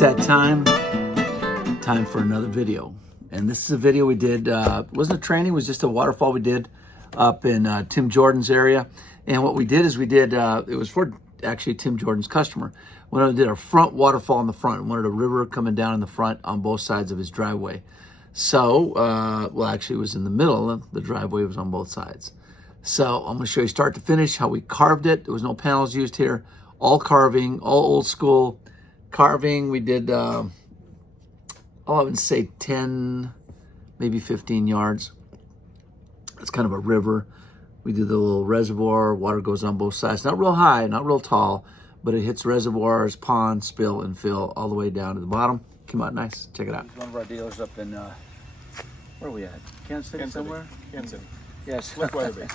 It's that time for another video. And this is a video we did, wasn't a training, it was just a waterfall we did up in Tim Jordan's area. And what we did is we did, it was for actually Tim Jordan's customer. We did a front waterfall in the front. We wanted a river coming down in the front on both sides of his driveway. So, well, actually it was in the middle, the driveway was on both sides. So I'm gonna show you start to finish how we carved it. There was no panels used here, all carving, all old school carving. We did, I would say 10, maybe 15 yards. It's kind of a river. We did the little reservoir, water goes on both sides. Not real high, not real tall, but it hits reservoirs, ponds, spill, and fill all the way down to the bottom. Came out nice, check it out. One of our dealers up in, where are we at? Kansas City somewhere? Kansas City. Yes. Slick weather base.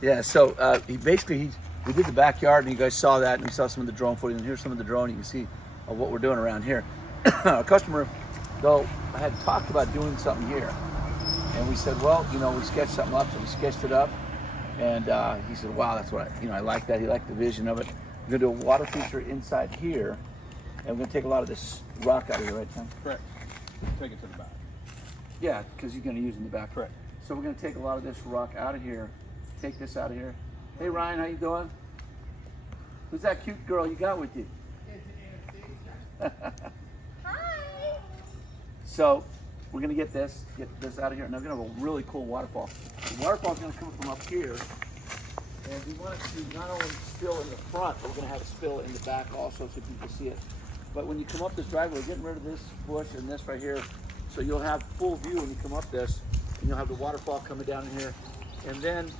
Yeah, so we did the backyard, and you guys saw that, and you saw some of the drone footage, and here's some of the drone. You can see what we're doing around here. Our customer, though, had talked about doing something here, and we said, well, you know, we sketched something up, so we sketched it up, and he said, wow, that's what I like that. He liked the vision of it. We're gonna do a water feature inside here, and we're gonna take a lot of this rock out of here, right, Tom? Correct. Take it to the back. Yeah, because you're gonna use it in the back. Correct. So we're gonna take a lot of this rock out of here, take this out of here. Hey Ryan, how you doing? Who's that cute girl you got with you? Hi. So we're gonna get this out of here, and we're gonna have a really cool waterfall. The waterfall's gonna come from up here, and we want it to not only spill in the front, but we're gonna have it spill in the back also so people see it. But when you come up this driveway, we're getting rid of this bush and this right here, so you'll have full view when you come up this, and you'll have the waterfall coming down in here. And then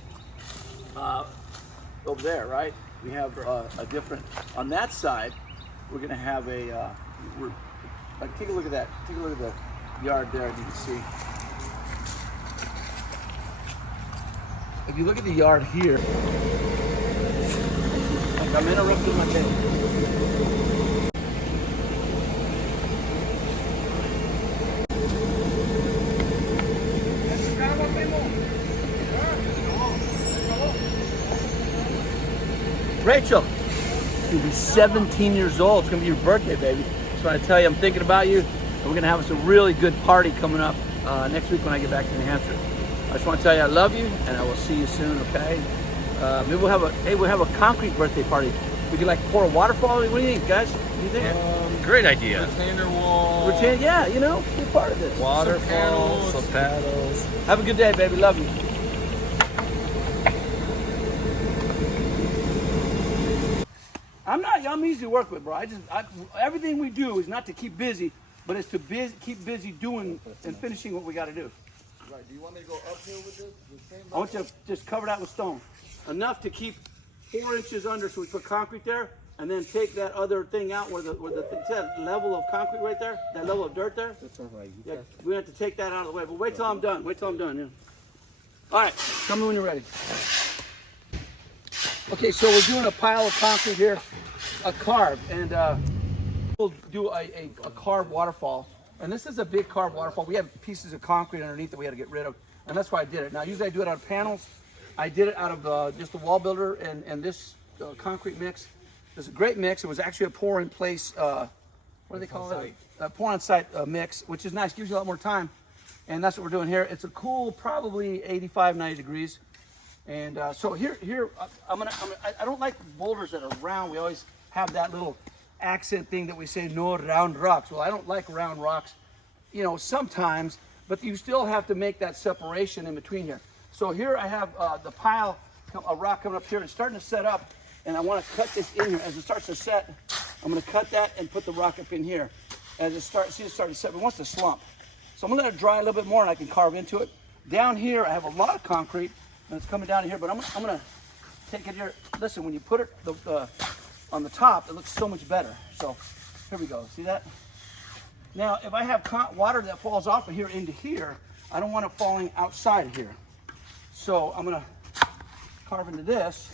over there, right, we have a different, on that side, we're gonna have a, take a look at that. Take a look at the yard there, and you can see. If you look at the yard here, like I'm interrupting my day. Rachel, you'll be 17 years old. It's gonna be your birthday, baby. Just want to tell you I'm thinking about you, and we're gonna have us a really good party coming up next week when I get back to New Hampshire. I just want to tell you I love you, and I will see you soon. Okay? Maybe we'll have a concrete birthday party. We could like pour a waterfall. What do you think, guys? What do you think? Great idea. Retainer wall. Yeah, you know, be a part of this. Waterfalls. Some paddles. Have a good day, baby. Love you. I'm easy to work with, bro. Everything we do is not to keep busy, but it's to keep busy doing and finishing what we got to do. Right. Do you want me to go uphill with this? I want you to just cover that with stone. Enough to keep 4 inches under, so we put concrete there, and then take that other thing out where the that level of concrete right there, that level of dirt there. That's all right. Yeah, we have to take that out of the way. But wait till I'm done. Wait till I'm done. Yeah. All right. Tell me when you're ready. Okay, so we're doing a pile of concrete here, a carve, and we'll do a carved waterfall. And this is a big carved waterfall. We have pieces of concrete underneath that we had to get rid of, and that's why I did it. Now, usually I do it out of panels. I did it out of just the wall builder and this concrete mix. It's a great mix. It was actually a pour-in-place, what do they call it? A pour-on-site mix, which is nice. Gives you a lot more time, and that's what we're doing here. It's a cool, probably 85, 90 degrees. And so here, I don't like boulders that are round. We always have that little accent thing that we say, no round rocks. Well, I don't like round rocks, you know, sometimes, but you still have to make that separation in between here. So here I have the pile, a rock coming up here. It's starting to set up, and I want to cut this in here. As it starts to set, I'm going to cut that and put the rock up in here. As it starts, see, it started to set, but it wants to slump. So I'm going to let it dry a little bit more, and I can carve into it. Down here, I have a lot of concrete, and it's coming down here, but I'm gonna take it here. Listen, when you put it on the top, it looks so much better. So here we go. See that? Now, if I have water that falls off of here into here, I don't want it falling outside of here. So I'm gonna carve into this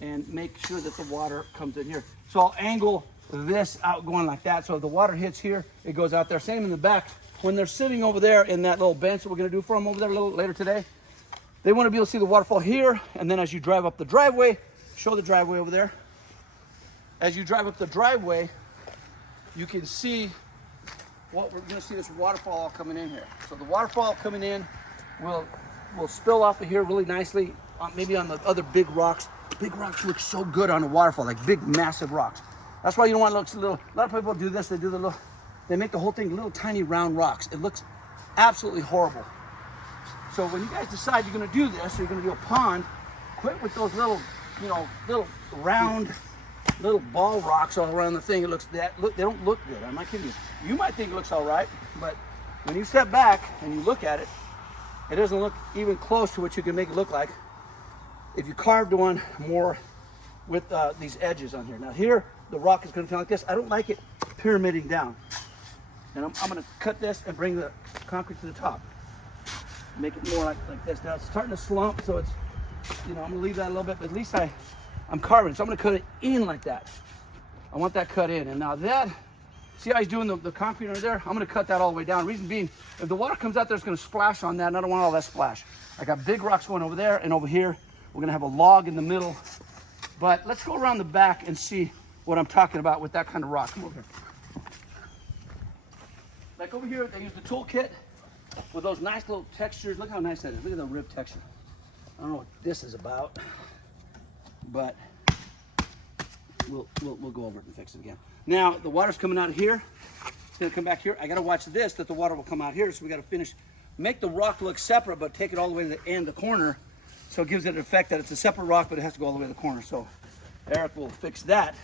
and make sure that the water comes in here. So I'll angle this out going like that. So if the water hits here, it goes out there. Same in the back. When they're sitting over there in that little bench that we're gonna do for them over there a little later today, they want to be able to see the waterfall here, and then as you drive up the driveway, show the driveway over there. As you drive up the driveway, you can see what we're gonna see, this waterfall all coming in here. So the waterfall coming in will spill off of here really nicely, maybe on the other big rocks. Big rocks look so good on a waterfall, like big, massive rocks. That's why you don't want to look little. A lot of people do this. They make the whole thing little tiny round rocks. It looks absolutely horrible. So when you guys decide you're going to do this, or you're going to do a pond, quit with those little, little round, little ball rocks all around the thing. They don't look good. I'm not kidding you. You might think it looks all right, but when you step back and you look at it, it doesn't look even close to what you can make it look like if you carved one more with these edges on here. Now here, the rock is going to come like this. I don't like it pyramiding down. And I'm going to cut this and bring the concrete to the top. Make it more like this. Now it's starting to slump, so it's, I'm going to leave that a little bit, but at least I'm carving. So I'm going to cut it in like that. I want that cut in. And now that, see how he's doing the concrete under there? I'm going to cut that all the way down. Reason being, if the water comes out there, it's going to splash on that, and I don't want all that splash. I got big rocks going over there, and over here, we're going to have a log in the middle. But let's go around the back and see what I'm talking about with that kind of rock. Come over here. Like over here, they use the toolkit with those nice little textures. Look how nice that is. Look at the rib texture. I don't know what this is about, but we'll go over it and fix it again. Now, the water's coming out of here. It's gonna come back here. I gotta watch this, that the water will come out here, so we gotta make the rock look separate, but take it all the way to the end, the corner, so it gives it an effect that it's a separate rock, but it has to go all the way to the corner. So Eric will fix that.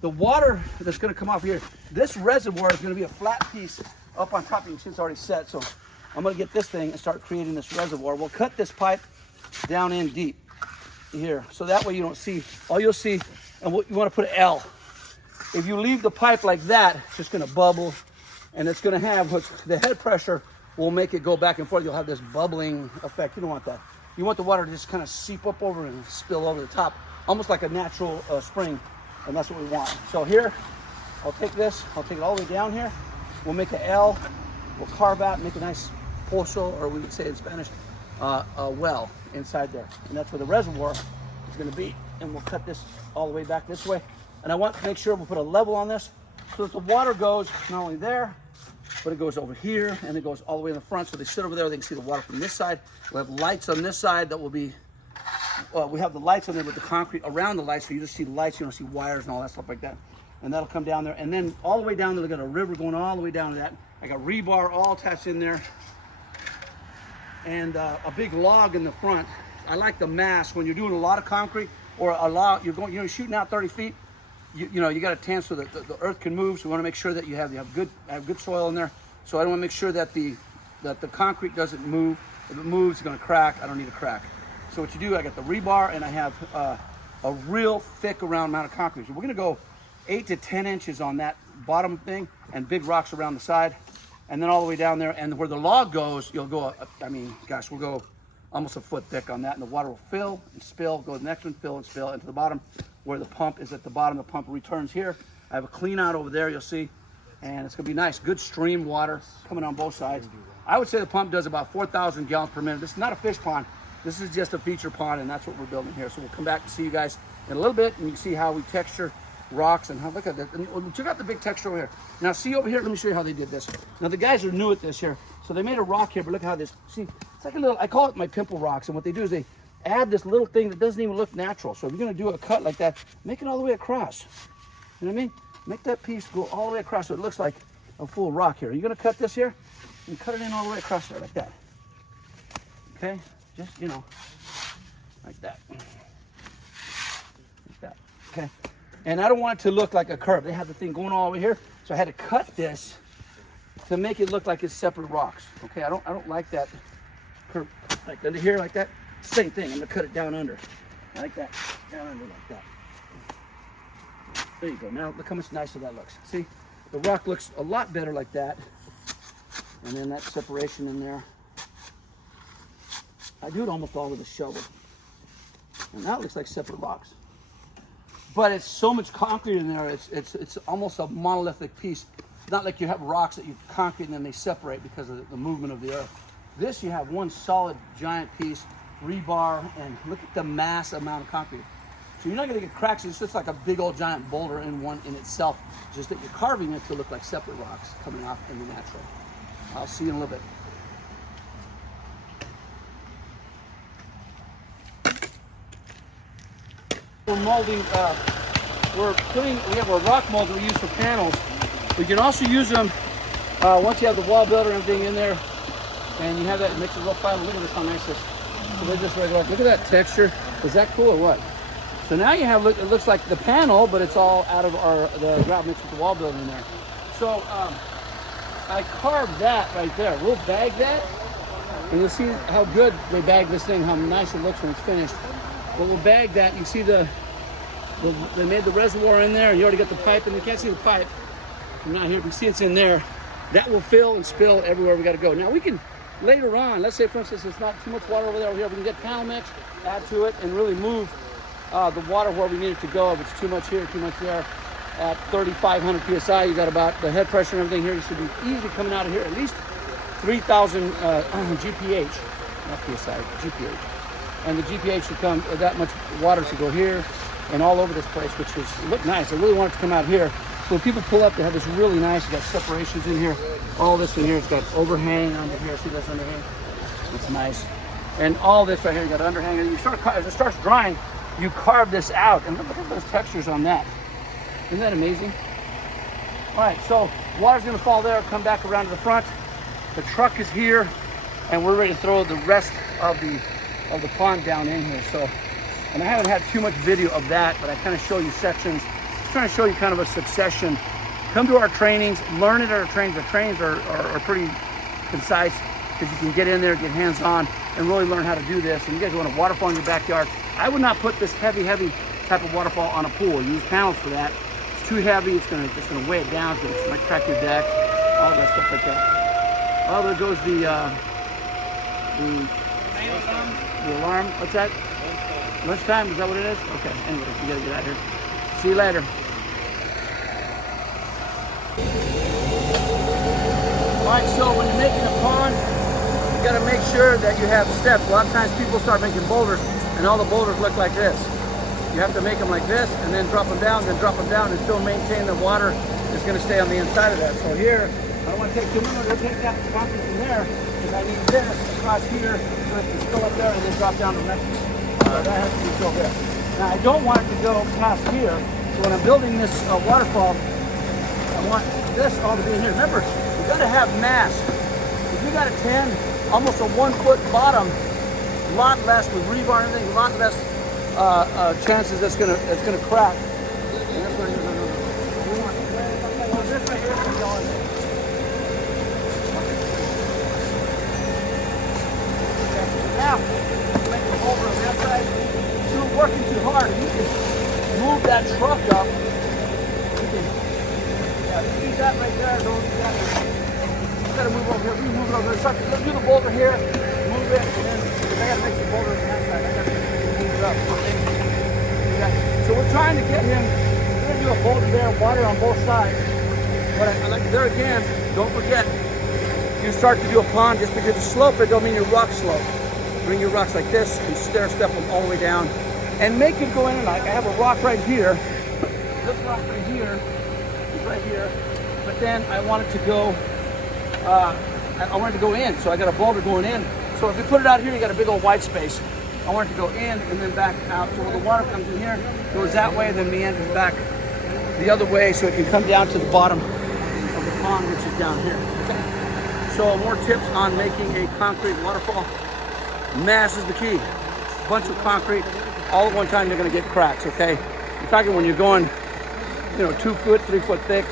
The water that's gonna come off here, this reservoir is gonna be a flat piece up on top. You can see it's already set, so I'm gonna get this thing and start creating this reservoir. We'll cut this pipe down in deep here, so that way you don't see, all you'll see, and you wanna put an L. If you leave the pipe like that, it's just gonna bubble, and it's gonna have, the head pressure will make it go back and forth. You'll have this bubbling effect. You don't want that. You want the water to just kind of seep up over and spill over the top, almost like a natural spring, and that's what we want. So here, I'll take this, I'll take it all the way down here. We'll make an L, we'll carve out, make a nice pozo, or we would say in Spanish, a well inside there. And that's where the reservoir is gonna be. And we'll cut this all the way back this way. And I want to make sure we'll put a level on this so that the water goes not only there, but it goes over here and it goes all the way in the front. So they sit over there, they can see the water from this side. We'll have lights on this side that will be, we have the lights on there with the concrete around the lights, so you just see the lights, you don't see wires and all that stuff like that. And that'll come down there. And then all the way down there, we got a river going all the way down to that. I got rebar all attached in there. And a big log in the front. I like the mass when you're doing a lot of concrete or a lot, you're shooting out 30 feet. You got a tan so that the earth can move. So we want to make sure that you have good soil in there. So I want to make sure that the concrete doesn't move. If it moves, it's going to crack. I don't need a crack. So what you do, I got the rebar and I have a real thick around amount of concrete. So we're going to go 8 to 10 inches on that bottom thing and big rocks around the side, and then all the way down there. And where the log goes, you'll go. We'll go almost a foot thick on that, and the water will fill and spill. Go to the next one, fill and spill into the bottom. Where the pump is at the bottom, the pump returns here. I have a clean out over there, you'll see, and it's gonna be nice, good stream water coming on both sides. I would say the pump does about 4,000 gallons per minute. This is not a fish pond, this is just a feature pond, and that's what we're building here. So we'll come back and see you guys in a little bit, and you can see how we texture rocks and how, look at that. And check out the big texture over here. Now see over here, let me show you how they did this. Now the guys are new at this here, so they made a rock here, but look how this, see, it's like a little, I call it my pimple rocks, and what they do is they add this little thing that doesn't even look natural. So if you're gonna do a cut like that, make it all the way across. You know what I mean? Make that piece go all the way across so it looks like a full rock here. You're gonna cut this here, and cut it in all the way across there like that. Okay, just, like that. Like that, okay? And I don't want it to look like a curve. They have the thing going all the way here, so I had to cut this to make it look like it's separate rocks. Okay, I don't like that curve, like under here, like that. Same thing, I'm gonna cut it down under, like that, down under like that. There you go, now look how much nicer that looks. See, the rock looks a lot better like that. And then that separation in there. I do it almost all with a shovel. And now it looks like separate rocks. But it's so much concrete in there, it's almost a monolithic piece. It's not like you have rocks that you concrete and then they separate because of the movement of the earth. This you have one solid giant piece, rebar, and look at the mass amount of concrete. So So you're not gonna get cracks. It's just like a big old giant boulder in one in itself. Just that you're carving it to look like separate rocks coming off in the natural. I'll see you in a little bit. We're molding, we have our rock molds that we use for panels. We can also use them once you have the wall builder and everything in there, and you have that, it makes it real fine. Look at this, how nice this. So they're just regular. Look at that texture. Is that cool or what? So now you have, it looks like the panel, but it's all out of the grout mixed with the wall builder in there. So I carved that right there. We'll bag that, and you'll see how good they bag this thing, how nice it looks when it's finished. But we'll bag that. You see they made the reservoir in there, and you already got the pipe, and you can't see the pipe from not here. You can see it's in there. That will fill and spill everywhere we got to go. Now we can later on, let's say for instance, it's not too much water over there or here, we can get panel mix, add to it, and really move the water where we need it to go. If it's too much here, too much there, at 3,500 psi, you got about the head pressure and everything here. You should be easily coming out of here at least 3,000 GPH, not psi, GPH. And the GPH should come, that much water should go here and all over this place, which is look nice. I really want it to come out here. So when people pull up, they have this really nice, you got separations in here. All this in here, it's got overhang under here. See this underhang? It's nice. And all this right here, you got underhang. And you start, as it starts drying, you carve this out. And look at those textures on that. Isn't that amazing? All right, so water's gonna fall there, come back around to the front. The truck is here, and we're ready to throw the rest of the pond down in here. So, and I haven't had too much video of that, but I kind of show you sections. I'm trying to show you kind of a succession. Come to our trainings, learn it at our trainings. Our trainings are pretty concise because you can get in there, get hands-on, and really learn how to do this. And you guys want a waterfall in your backyard. I would not put this heavy type of waterfall on a pool. Use panels for that. It's too heavy. It's gonna weigh it down. It might crack your deck. All that stuff like that. Oh, there goes the alarm. What's that? Lunchtime? Is that what it is? Okay. Anyway, you gotta get out here. See you later. All right. So when you're making a pond, you gotta make sure that you have steps. A lot of times people start making boulders, and all the boulders look like this. You have to make them like this, and then drop them down, and still maintain the water is going to stay on the inside of that. So here, I don't want to take too much. I'll take that concrete from there, because I need this across here, so it can spill up there and then drop down to the next one. So that has to be filled there. Now, I don't want it to go past here, so when I'm building this waterfall, I want this all to be in here. Remember, you got to have mass. If you got a 10, almost a 1 foot bottom, a lot less with rebar and everything, a lot less chances that's gonna crack. And that's what we want. This right here is gonna go in there. Okay, so now make the boulder on that side. You're working too hard. You can move that truck up. You can use that right there. Don't do that. You gotta move over here. You move it over there. Let's do the boulder here. Move it, and then I gotta make the boulder on that side. I gotta move it up. So we're trying to get him, we're going to do a boulder there, water on both sides. But I like there again, don't forget, you start to do a pond just because you slope it, don't mean your rock slope. Bring your rocks like this and stair-step them all the way down. And make it go in and I have a rock right here. This rock right here is right here. But then I want it to go, I want it to go in. So I got a boulder going in. So if you put it out here, you got a big old white space. I want it to go in and then back out. So when the water comes in here, goes that way, then meanders back the other way so it can come down to the bottom of the pond, which is down here. Okay. So more tips on making a concrete waterfall. Mass is the key. A bunch of concrete, all at one time, you're gonna get cracks, okay? I'm talking when you're going, 2 foot, 3 foot thick,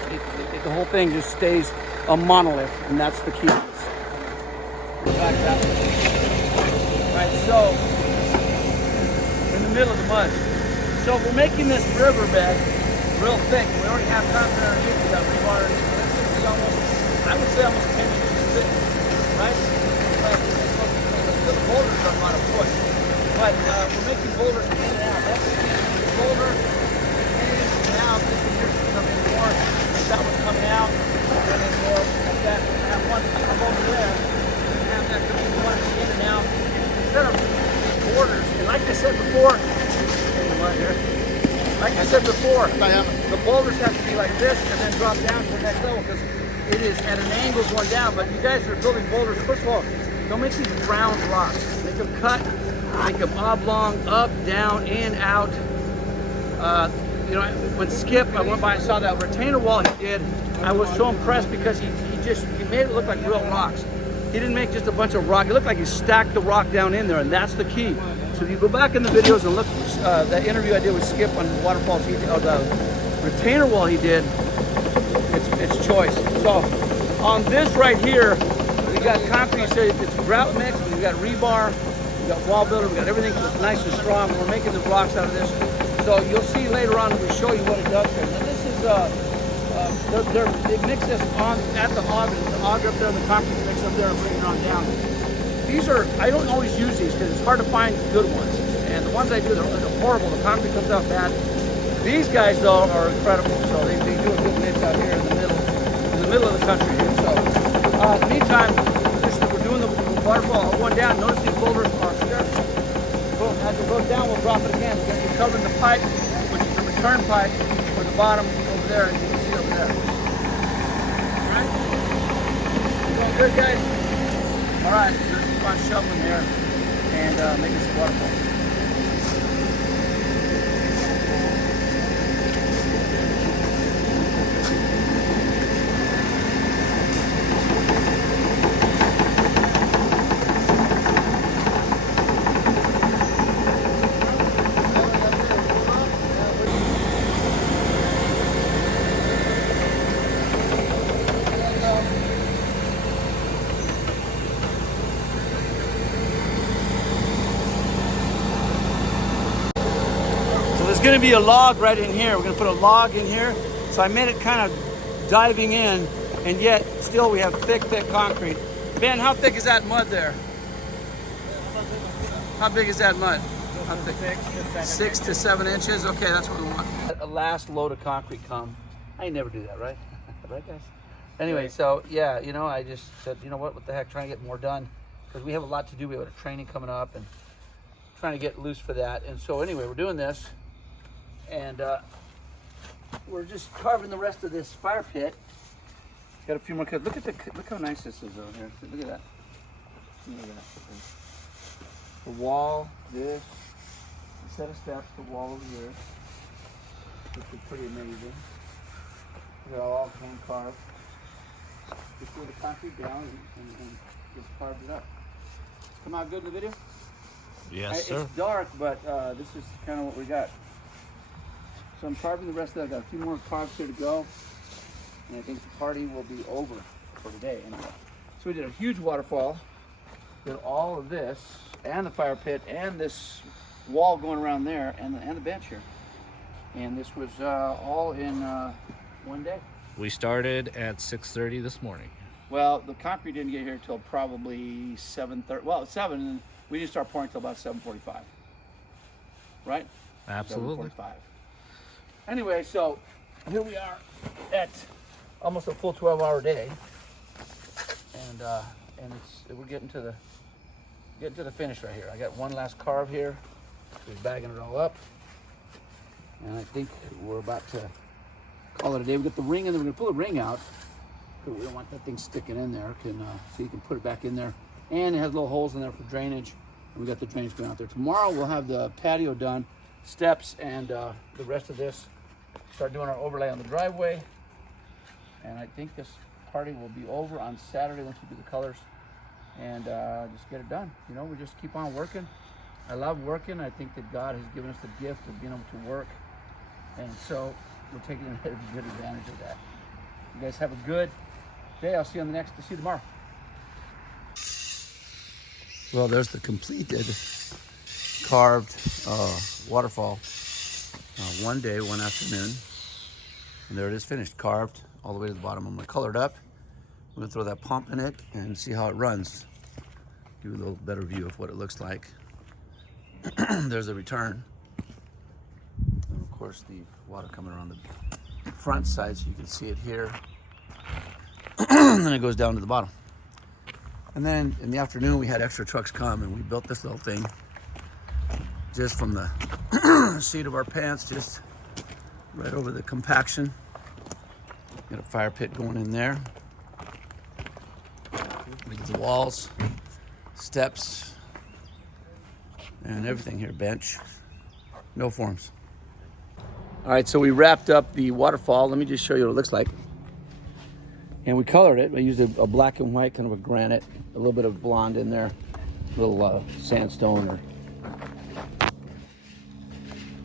the whole thing just stays a monolith, and that's the key. Back that way. All right, so, in the middle of the mud. So we're making this riverbed real thick. We already have concrete underneath. We got rebar. This is almost, I would say almost 10 inches thick, right? But the boulders are about a foot. But we're making boulders in and out. That's the boulder in and out. This one here should come in more. That one's coming out. And then more like that. We're gonna have one boulder there. And have that coming one in and out. Instead of borders, and like I said before, in the mud here, said before, the boulders have to be like this and then drop down to the next level because it is at an angle going down. But you guys are building boulders. First of all, don't make these round rocks. Make them cut, make them oblong, up, down, in, out. You know, when Skip, I went by and saw that retainer wall he did. I was so impressed because he made it look like real rocks. He didn't make just a bunch of rock. It looked like he stacked the rock down in there, and that's the key. So if you go back in the videos and look that interview I did with Skip on Waterfalls, or the retainer wall he did, it's choice. So on this right here, we got concrete, so it's grout mix, we got rebar, we got wall builder, we got everything so it's nice and strong. We're making the rocks out of this. So you'll see later on when we show you what it does here. And this is, they mix this on at the auger up there, the concrete mix up there and bring it on down. These are, I don't always use these because it's hard to find good ones. And the ones I do, they're horrible. The concrete comes out bad. These guys though are incredible. So they do a good mix out here in the middle of the country here. So in the meantime, we're doing the waterfall going down. Notice these boulders are stair-step. Boom, as it goes down, we'll drop it again. We're going to be covering the pipe, which is the return pipe for the bottom over there, as you can see over there. Alright? Doing good, guys? Alright, we're going to keep on shoveling here and making some waterfalls. There's going to be a log right in here. We're going to put a log in here. So I made it kind of diving in, and yet still we have thick concrete. Ben, how thick is that mud there? How big is that mud? How thick? 6 to 7 inches. Okay, that's what we want. A last load of concrete come. I never do that, right? Right, guys? Anyway, so yeah, you know, I just said, you know what the heck, trying to get more done because we have a lot to do. We have a training coming up and trying to get loose for that. And so anyway, we're doing this. And we're just carving the rest of this fire pit. Got a few more cuts. Look how nice this is over here. Look at that. Look at that. The wall, this, a set of steps, the wall over here. Which is pretty amazing. They're all hand carved. Just threw the concrete down and just carved it up. Come out good in the video? Yes, sir. It's dark, but this is kind of what we got. So I'm carving the rest of that. I've got a few more carves here to go. And I think the party will be over for today anyway. So we did a huge waterfall. Did all of this, and the fire pit, and this wall going around there, and the bench here. And this was all in one day. We started at 6:30 this morning. Well, the concrete didn't get here till probably 7:30. Well, 7, and we didn't start pouring till about 7:45. Right? Absolutely. 7:45. Anyway, so here we are at almost a full 12-hour day, and we're getting to the finish right here. I got one last carve here. We're bagging it all up, and I think we're about to call it a day. We got the ring in there. We're gonna pull the ring out because we don't want that thing sticking in there. So you can put it back in there, and it has little holes in there for drainage. And we got the drainage going out there. Tomorrow we'll have the patio done, steps, and the rest of this. Start doing our overlay on the driveway, and I think this party will be over on Saturday once we do the colors, and just get it done. You know, we just keep on working. I love working. I think that God has given us the gift of being able to work, and so we're taking a good advantage of that. You guys have a good day. I'll see you on the next. See you tomorrow. Well, there's the completed carved waterfall. One day, one afternoon, and there it is finished, carved all the way to the bottom. I'm gonna color it up. I'm gonna throw that pump in it and see how it runs. Give you a little better view of what it looks like. There's the return. And of course the water coming around the front side so you can see it here. And then it goes down to the bottom. And then in the afternoon we had extra trucks come and we built this little thing just from the seat of our pants, just right over the compaction. Got a fire pit going in there. We did the walls, steps, and everything here. Bench, no forms. All right, so we wrapped up the waterfall. Let me just show you what it looks like. And we colored it. We used a black and white, kind of a granite, a little bit of blonde in there, a little sandstone, or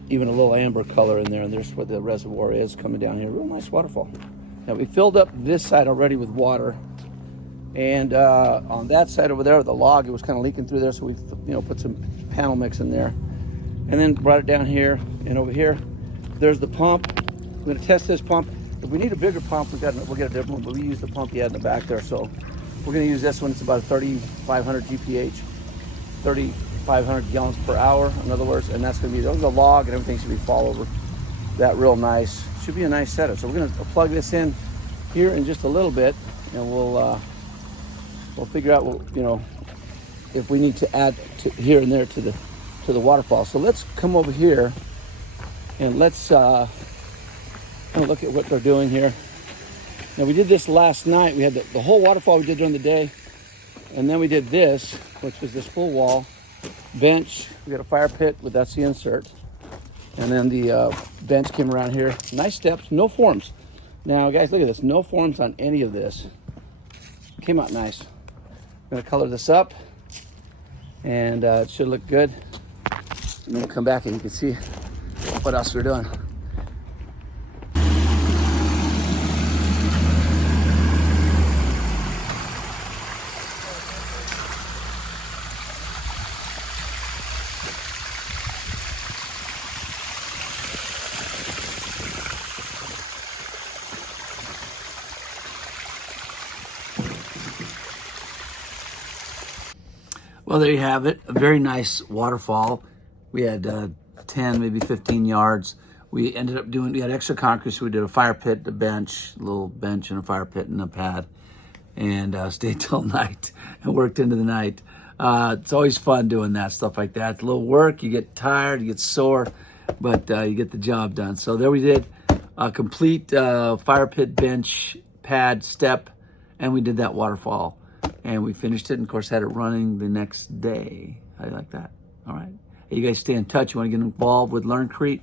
even a little amber color in there. And there's where the reservoir is coming down here. Real nice waterfall. Now we filled up this side already with water. And on that side over there, the log, it was kind of leaking through there. So we put some panel mix in there. And then brought it down here. And over here, there's the pump. We're gonna test this pump. If we need a bigger pump, we'll get a different one, but we use the pump you had in the back there. So we're gonna use this one. It's about 3,500 GPH, 3,500 gallons per hour, in other words, and that's gonna be, the log and everything should be fall over that real nice. Should be a nice setup. So we're gonna plug this in here in just a little bit, and we'll figure out, if we need to add to here and there to the waterfall. So let's come over here and let's kind of look at what they're doing here. Now we did this last night. We had the whole waterfall we did during the day. And then we did this, which was this full wall bench. We got a fire pit, but that's the insert. And then the bench came around here. Nice steps, no forms. Now guys, look at this. No forms on any of this. Came out nice. I'm gonna color this up and it should look good. And then we'll come back and you can see what else we're doing. Well, there you have it. A very nice waterfall. We had 10, maybe 15 yards. We ended up we had extra concrete, so we did a fire pit, a bench, a little bench and a fire pit and a pad, and stayed till night and worked into the night. It's always fun doing that, stuff like that. It's a little work, you get tired, you get sore, but you get the job done. So there we did a complete fire pit, bench, pad, step, and we did that waterfall. And we finished it and, of course, had it running the next day. How do you like that? All right. Hey, you guys stay in touch. You want to get involved with LearnCrete?